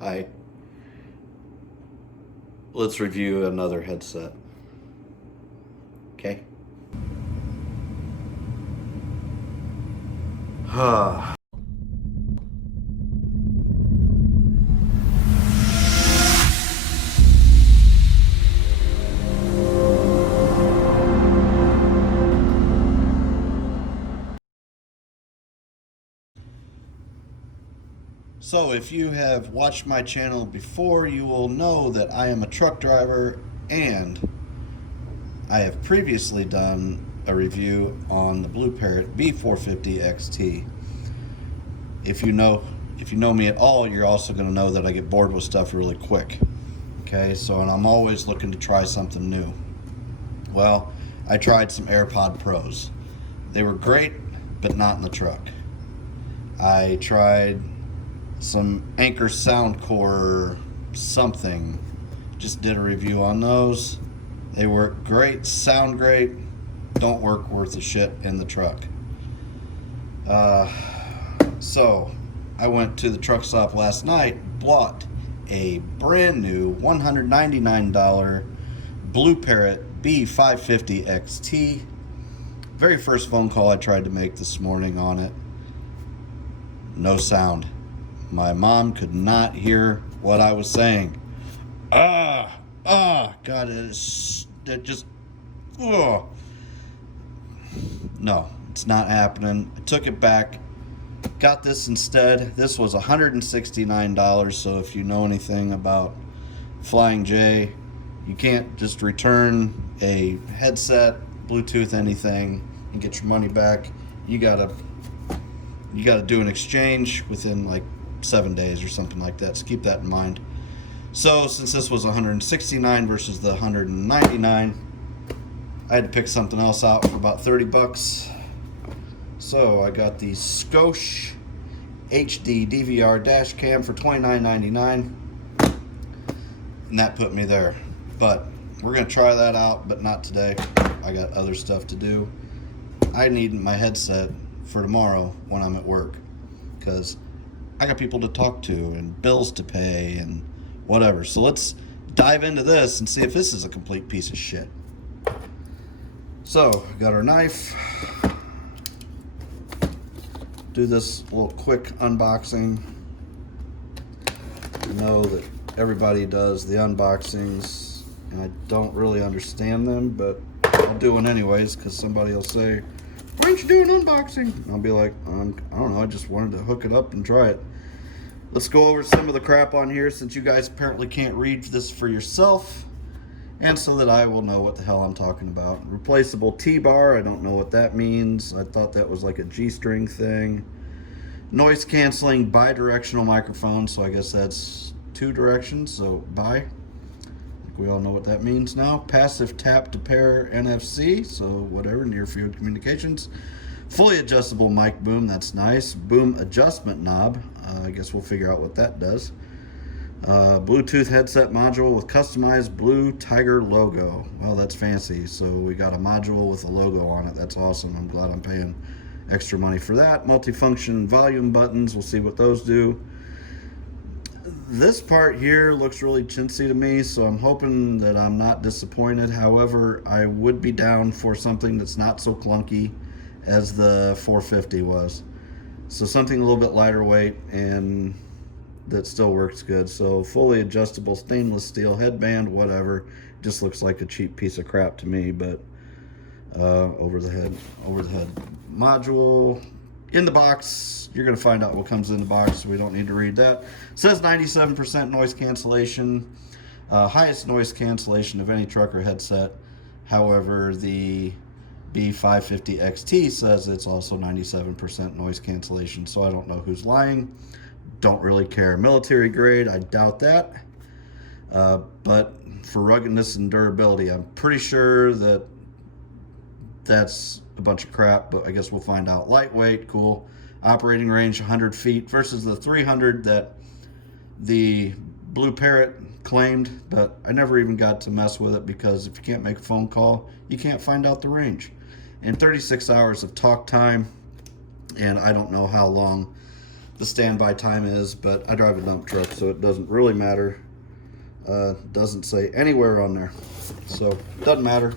Hi. Let's review another headset. Okay. So, if you have watched my channel before, you will know that I am a truck driver and I have previously done a review on the Blue Parrot B450 XT. If you know me at all, you're also going to know that I get bored with stuff really quick. Okay, so and I'm always looking to try something new. Well, I tried some AirPod Pros. They were great, but not in the truck. I tried some Anchor Soundcore something. Just did a review on those. They work great, sound great, don't work worth a shit in the truck. So I went to the truck stop last night, bought a brand new $199 Blue Parrot B550 XT. Very first phone call I tried to make this morning on it. No sound. My mom could not hear what I was saying. God, it just, ugh. No, it's not happening. I took it back, got this instead. This was $169, so if you know anything about Flying J, you can't just return a headset, Bluetooth, anything, and get your money back. You gotta do an exchange within like 7 days or something like that, so keep that in mind. So since this was $169 versus the $199, I had to pick something else out for about $30. So I got the Scosh HD DVR dash cam for $29.99, and that put me there. But we're gonna try that out, but not today. I got other stuff to do. I need my headset for tomorrow when I'm at work, because I got people to talk to and bills to pay and whatever. So let's dive into this and see if this is a complete piece of shit. So, got our knife. Do this little quick unboxing. I know that everybody does the unboxings, and I don't really understand them, but I'll do one anyways, because somebody will say, "Why don't you do an unboxing?" And I'll be like, I don't know, I just wanted to hook it up and try it. Let's go over some of the crap on here, since you guys apparently can't read this for yourself, and so that I will know what the hell I'm talking about. Replaceable T-bar, I don't know what that means. I thought that was like a G-string thing. Noise canceling bi-directional microphone, so I guess that's two directions, so bi. I think we all know what that means now. Passive tap to pair NFC, so whatever, near field communications. Fully adjustable mic boom, that's nice. Boom adjustment knob, I guess we'll figure out what that does. Bluetooth headset module with customized blue tiger logo. Well, that's fancy. So we got a module with a logo on it. That's awesome. I'm glad I'm paying extra money for that. Multifunction volume buttons, we'll see what those do. This part here looks really chintzy to me, so I'm hoping that I'm not disappointed. However, I would be down for something that's not so clunky as the 450 was. So something a little bit lighter weight and that still works good. So fully adjustable stainless steel headband, whatever. Just looks like a cheap piece of crap to me, but over the head module. In the box, you're gonna find out what comes in the box, so we don't need to read that. It says 97% noise cancellation, highest noise cancellation of any trucker headset. However, the B550 XT says it's also 97% noise cancellation, so I don't know who's lying. Don't really care. Military grade, I doubt that. But for ruggedness and durability, I'm pretty sure that that's a bunch of crap, but I guess we'll find out. Lightweight, cool. Operating range 100 feet versus the 300 that the Blue Parrot claimed, but I never even got to mess with it, because if you can't make a phone call, you can't find out the range. And 36 hours of talk time, and I don't know how long the standby time is, but I drive a dump truck, so it doesn't really matter. Doesn't say anywhere on there, so doesn't matter.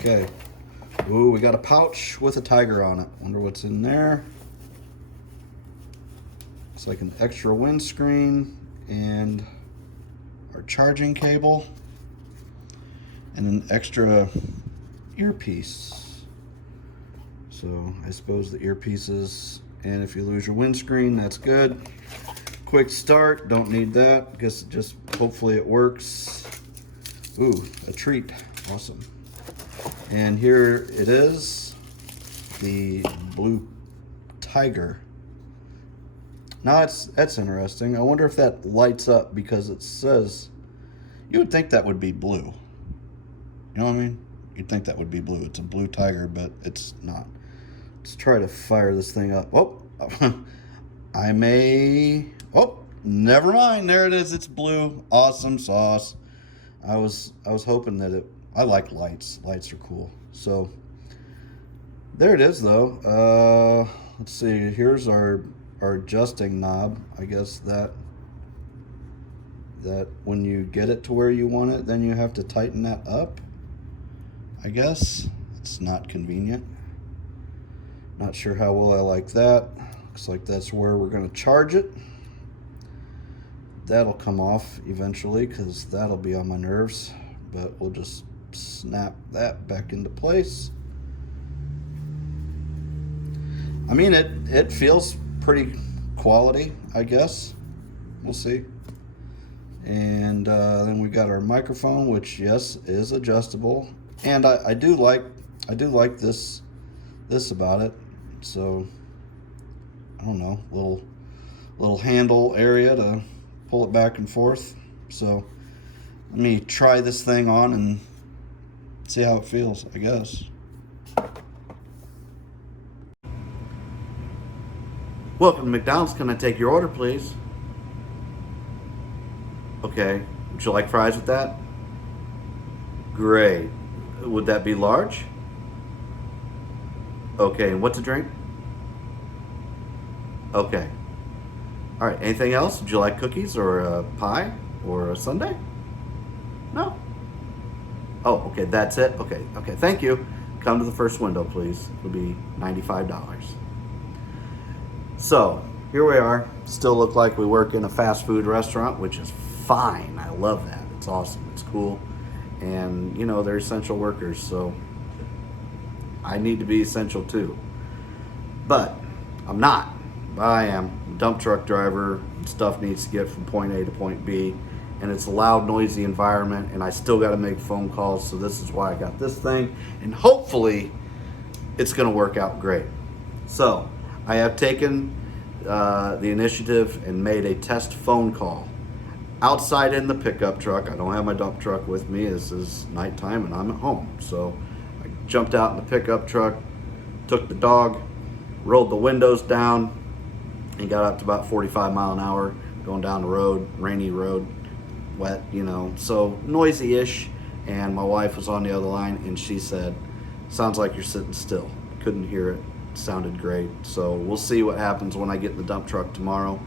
Okay. Ooh, we got a pouch with a tiger on it. Wonder what's in there. It's like an extra windscreen and our charging cable and an extra earpiece. So I suppose the earpieces, and if you lose your windscreen, that's good. Quick start, don't need that. Guess it just, hopefully it works. Ooh, a treat, awesome. And here it is, the blue tiger. Now that's interesting. I wonder if that lights up because it says, you would think that would be blue. You know what I mean? You'd think that would be blue. It's a blue tiger, but it's not. Let's try to fire this thing up. Oh, I may, oh, never mind. There it is. It's blue. Awesome sauce. I was hoping that it, I like lights. Lights are cool. So there it is though. Let's see. Here's our adjusting knob. I guess that when you get it to where you want it, then you have to tighten that up. I guess it's not convenient. Not sure how well I like that. Looks like that's where we're going to charge it. That'll come off eventually because that'll be on my nerves, but we'll just snap that back into place. I mean, it feels pretty quality, I guess. We'll see. And then we got our microphone, which yes is adjustable, and I do like this about it. So I don't know, little handle area to pull it back and forth. So let me try this thing on and see how it feels, I guess. Welcome to McDonald's. Can I take your order, please? Okay. Would you like fries with that? Great. Would that be large? Okay. And what's a drink? Okay. All right. Anything else? Would you like cookies or a pie or a sundae? No? Oh, okay. That's it? Okay. Okay. Thank you. Come to the first window, please. It'll be $95. So, here we are. Still look like we work in a fast food restaurant, which is fine. I love that. It's awesome. It's cool. And, you know, they're essential workers, so I need to be essential too. But I'm not. I am a dump truck driver. Stuff needs to get from point A to point B, and it's a loud, noisy environment, and I still got to make phone calls, so this is why I got this thing, and hopefully it's going to work out great. So I have taken the initiative and made a test phone call outside in the pickup truck. I don't have my dump truck with me. This is nighttime and I'm at home. So I jumped out in the pickup truck, took the dog, rolled the windows down, and got up to about 45 mile an hour going down the road, rainy road, wet, you know, so noisy-ish. And my wife was on the other line and she said, sounds like you're sitting still. Couldn't hear it. Sounded great. So we'll see what happens when I get in the dump truck tomorrow.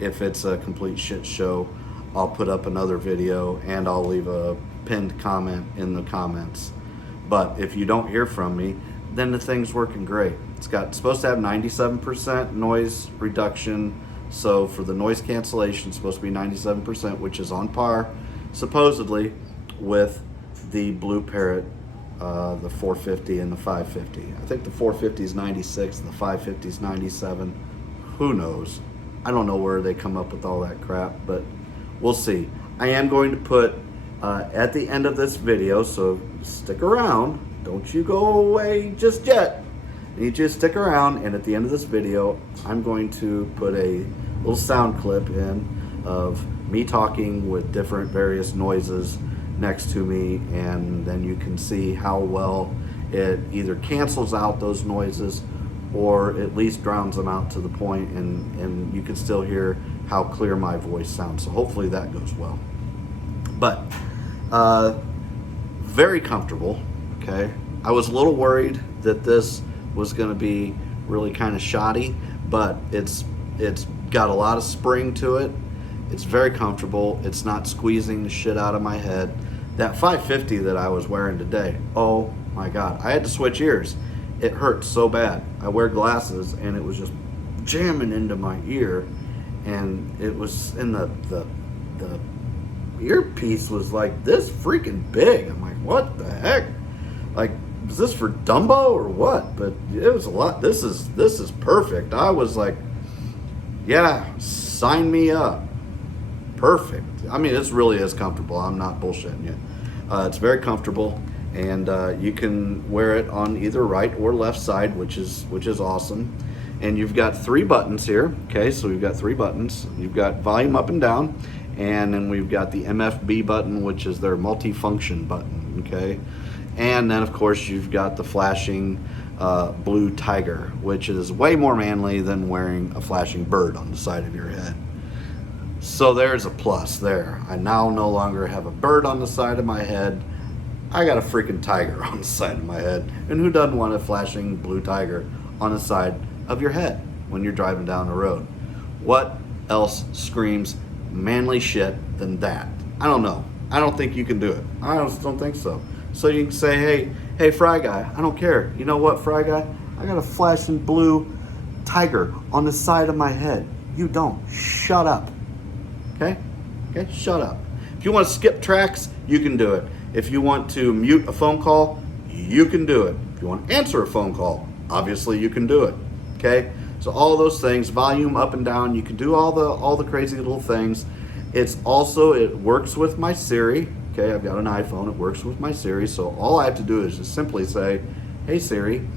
If it's a complete shit show, I'll put up another video and I'll leave a pinned comment in the comments. But if you don't hear from me, then the thing's working great. It's supposed to have 97% noise reduction. So for the noise cancellation, it's supposed to be 97%, which is on par, supposedly, with the Blue Parrot, the 450 and the 550. I think the 450 is 96, the 550 is 97. Who knows? I don't know where they come up with all that crap, but we'll see. I am going to put at the end of this video, so stick around. Don't you go away just yet. I need you to stick around, and at the end of this video, I'm going to put a little sound clip in of me talking with different various noises next to me, and then you can see how well it either cancels out those noises or at least drowns them out to the point, and you can still hear how clear my voice sounds. So hopefully that goes well. But very comfortable, okay? I was a little worried that this was gonna be really kind of shoddy, but it's got a lot of spring to it. It's very comfortable. It's not squeezing the shit out of my head. That 550 that I was wearing today, oh my God, I had to switch ears. It hurt so bad. I wear glasses and it was just jamming into my ear, and it was in the earpiece was like this freaking big. I'm like, what the heck? Like, is this for Dumbo or what? But it was a lot. This is perfect. I was like, yeah, sign me up. Perfect. I mean, this really is comfortable. I'm not bullshitting you. It's very comfortable, and you can wear it on either right or left side, which is awesome. And you've got 3 buttons here. Okay, so we've got 3 buttons. You've got volume up and down, and then we've got the MFB button, which is their multifunction button. Okay, and then of course you've got the flashing blue tiger, which is way more manly than wearing a flashing bird on the side of your head. So there's a plus there. I now no longer have a bird on the side of my head. I got a freaking tiger on the side of my head. And who doesn't want a flashing blue tiger on the side of your head when you're driving down the road? What else screams manly shit than that? I don't know. I don't think you can do it. I just don't think so. So you can say, hey, Fry Guy, I don't care. You know what, Fry Guy? I got a flashing blue tiger on the side of my head. You don't. Shut up. Okay? Okay, shut up. If you want to skip tracks, you can do it. If you want to mute a phone call, you can do it. If you want to answer a phone call, obviously you can do it. Okay? So all those things, volume up and down, you can do all the crazy little things. It's also, it works with my Siri. Okay, I've got an iPhone, it works with my Siri, so all I have to do is just simply say, hey Siri,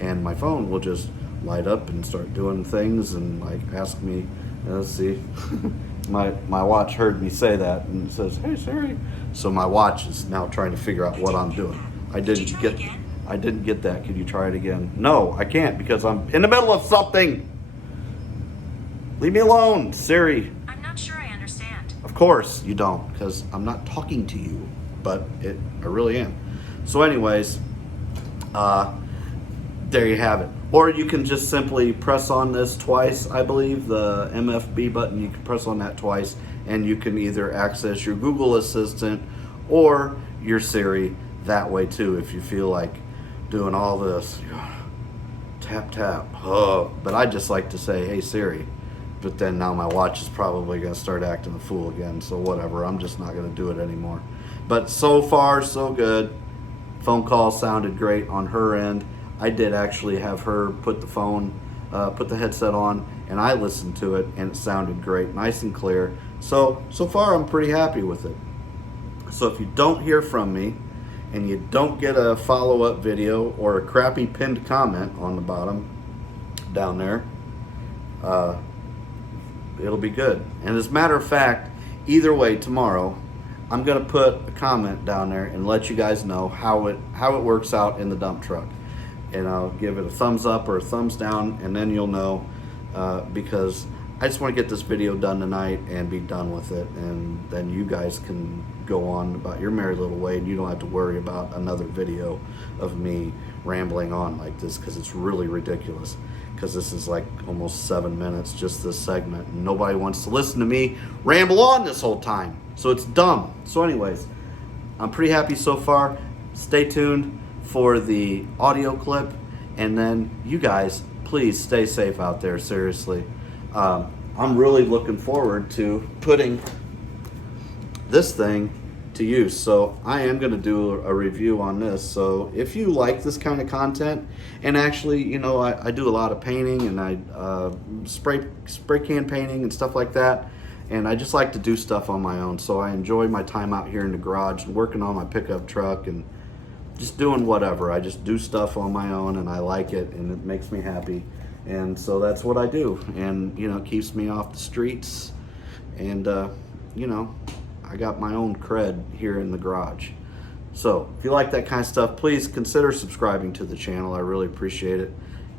and my phone will just light up and start doing things and like ask me, let's see, my watch heard me say that and it says, hey Siri. So my watch is now trying to figure out what I'm doing. I didn't get that. Could you try it again? No, I can't because I'm in the middle of something. Leave me alone, Siri. I'm not sure I understand. Of course you don't, because I'm not talking to you, but I really am. So anyways, there you have it. Or you can just simply press on this twice, I believe, the MFB button, you can press on that twice, and you can either access your Google Assistant or your Siri that way too, if you feel like doing all this. Tap, tap. Oh. But I just like to say, hey Siri. But then now my watch is probably going to start acting a fool again, so whatever, I'm just not going to do it anymore. But so far, so good. Phone call sounded great on her end. I did actually have her put the headset on, and I listened to it, and it sounded great, nice and clear. So far, I'm pretty happy with it. So if you don't hear from me, and you don't get a follow-up video or a crappy pinned comment on the bottom down there, it'll be good. And as a matter of fact, either way, tomorrow, I'm gonna put a comment down there and let you guys know how it works out in the dump truck. And I'll give it a thumbs up or a thumbs down, and then you'll know, because I just want to get this video done tonight and be done with it, and then you guys can go on about your merry little way, and you don't have to worry about another video of me rambling on like this, because it's really ridiculous, because this is like almost 7 minutes, just this segment, and nobody wants to listen to me ramble on this whole time, so it's dumb. So anyways, I'm pretty happy so far. Stay tuned for the audio clip, and then you guys, please stay safe out there, seriously. I'm really looking forward to putting this thing to use, so I am going to do a review on this. So if you like this kind of content, and actually, you know, I do a lot of painting, and I spray can painting and stuff like that, and I just like to do stuff on my own. So I enjoy my time out here in the garage and working on my pickup truck and just doing whatever. I just do stuff on my own, and I like it, and it makes me happy. And so that's what I do, and you know, it keeps me off the streets, and you know, I got my own cred here in the garage. So if you like that kind of stuff, please consider subscribing to the channel. I really appreciate it.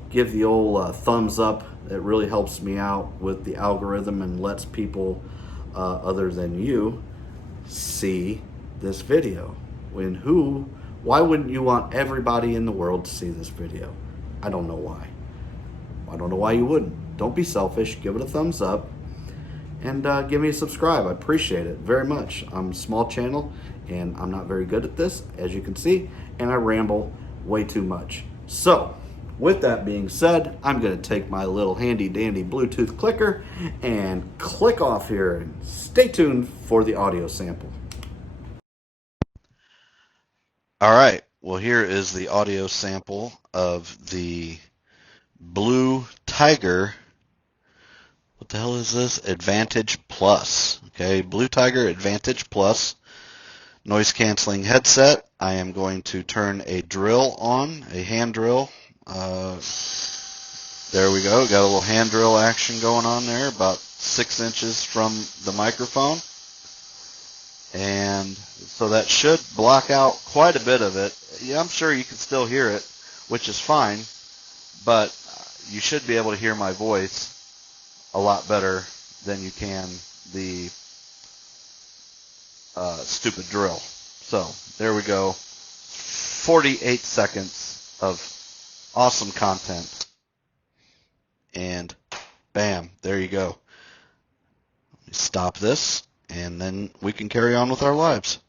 Give the old thumbs up. It really helps me out with the algorithm and lets people other than you see this video. When who Why wouldn't you want everybody in the world to see this video? I don't know why. I don't know why you wouldn't. Don't be selfish. Give it a thumbs up. And give me a subscribe. I appreciate it very much. I'm a small channel, and I'm not very good at this, as you can see, and I ramble way too much. So, with that being said, I'm going to take my little handy dandy Bluetooth clicker and click off here, and stay tuned for the audio sample. All right, well, here is the audio sample of the Blue Tiger. What the hell is this? Advantage Plus. Okay, Blue Tiger Advantage Plus noise canceling headset. I am going to turn a drill on, a hand drill. There we go. Got a little hand drill action going on there, about 6 inches from the microphone. And so that should block out quite a bit of it. Yeah, I'm sure you can still hear it, which is fine, but you should be able to hear my voice a lot better than you can the stupid drill. So there we go. 48 seconds of awesome content. And bam, there you go. Stop this, and then we can carry on with our lives.